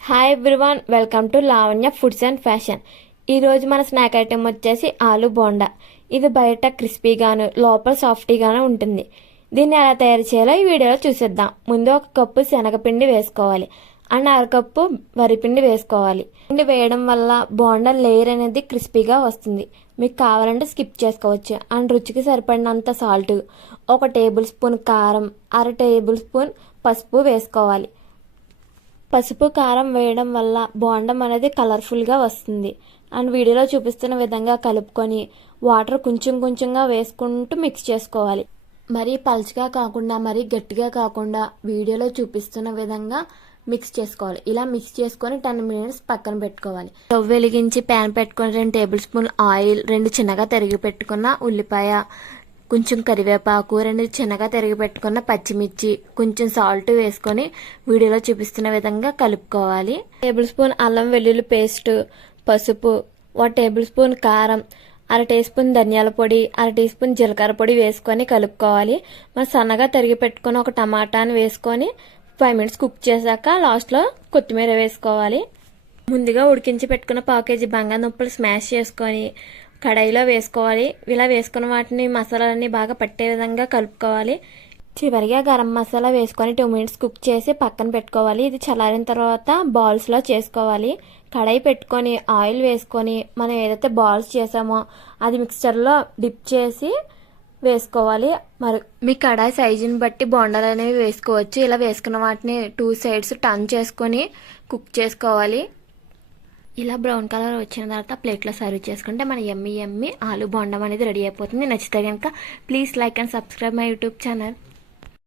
Hi everyone, welcome to Lavanya foods and fashion. ఈరోజు మన snack item వచ్చేసి ఆలు బోండా. ఇది బయట క్రిస్పీగాను లోపల సాఫ్టీగాను ఉంటుంది. దీన్ని ఎలా తయారు చేయాలో ఈ వీడియోలో చూసేద్దాం. ముందు 1 కప్పు శనగపిండి వేసుకోవాలి అండ్ 1/2 కప్పు వరిపిండి వేసుకోవాలి. పిండి వేయడం వల్ల బోండా లేయర్ అనేది క్రిస్పీగా వస్తుంది. మీకు కావాలంటే స్కిప్ చేసుకోవచ్చు. అండ్ రుచికి సరిపడినంత సాల్ట్, 1 టేబుల్ స్పూన్ కారం, 1/2 టేబుల్ స్పూన్ పసుపు వేసుకోవాలి. పసుపు కారం వేయడం వల్ల బోండం అనేది కలర్ఫుల్గా వస్తుంది. అండ్ వీడియోలో చూపిస్తున్న విధంగా కలుపుకొని వాటర్ కొంచెం కొంచెంగా వేసుకుంటూ మిక్స్ చేసుకోవాలి. మరీ పల్చగా కాకుండా మరీ గట్టిగా కాకుండా వీడియోలో చూపిస్తున్న విధంగా మిక్స్ చేసుకోవాలి. ఇలా మిక్స్ చేసుకొని 10 మినిట్స్ పక్కన పెట్టుకోవాలి. స్టవ్ వెలిగించి ప్యాన్ పెట్టుకొని 2 టేబుల్ స్పూన్ ఆయిల్, 2 చిన్నగా తరిగి పెట్టుకున్న ఉల్లిపాయ, కొంచెం కరివేపాకు, 2 చిన్నగా తరిగి పెట్టుకున్న పచ్చిమిర్చి, కొంచెం సాల్ట్ వేసుకొని వీడియోలో చూపిస్తున్న విధంగా కలుపుకోవాలి. 1 టేబుల్ స్పూన్ అల్లం వెల్లుల్లి పేస్ట్, పసుపు, 1 టేబుల్ స్పూన్ కారం, 1/2 టీ స్పూన్ ధనియాల పొడి, 1/2 టీ స్పూన్ జీలకర్ర పొడి వేసుకొని కలుపుకోవాలి. మనం సన్నగా తరిగి పెట్టుకుని 1 టమాటాని వేసుకొని 5 మినిట్స్ కుక్ చేశాక లాస్ట్లో కొత్తిమీర వేసుకోవాలి. ముందుగా ఉడికించి పెట్టుకున్న 1/2 కేజీ బంగాళదుంపలు స్మాష్ చేసుకొని కడాయిలో వేసుకోవాలి. ఇలా వేసుకున్న వాటిని మసాలాలన్నీ బాగా పట్టే విధంగా కలుపుకోవాలి. చివరిగా గరం మసాలా వేసుకొని 2 మినిట్స్ కుక్ చేసి పక్కన పెట్టుకోవాలి. ఇది చల్లారిన తర్వాత బాల్స్లో చేసుకోవాలి. కడాయి పెట్టుకొని ఆయిల్ వేసుకొని మనం ఏదైతే బాల్స్ చేసామో అది మిక్స్చర్లో డిప్ చేసి వేసుకోవాలి. మరి మీ కడాయి సైజుని బట్టి బోండాలు అనేవి వేసుకోవచ్చు. ఇలా వేసుకున్న వాటిని 2 సైడ్స్ టర్న్ చేసుకొని కుక్ చేసుకోవాలి. ఇలా బ్రౌన్ కలర్ వచ్చిన తర్వాత ప్లేట్లో సర్వ్ చేసుకుంటే మన యమ్మీ ఆలు బోండం అనేది రెడీ అయిపోతుంది. నచ్చితే కనుక please like and subscribe my YouTube channel.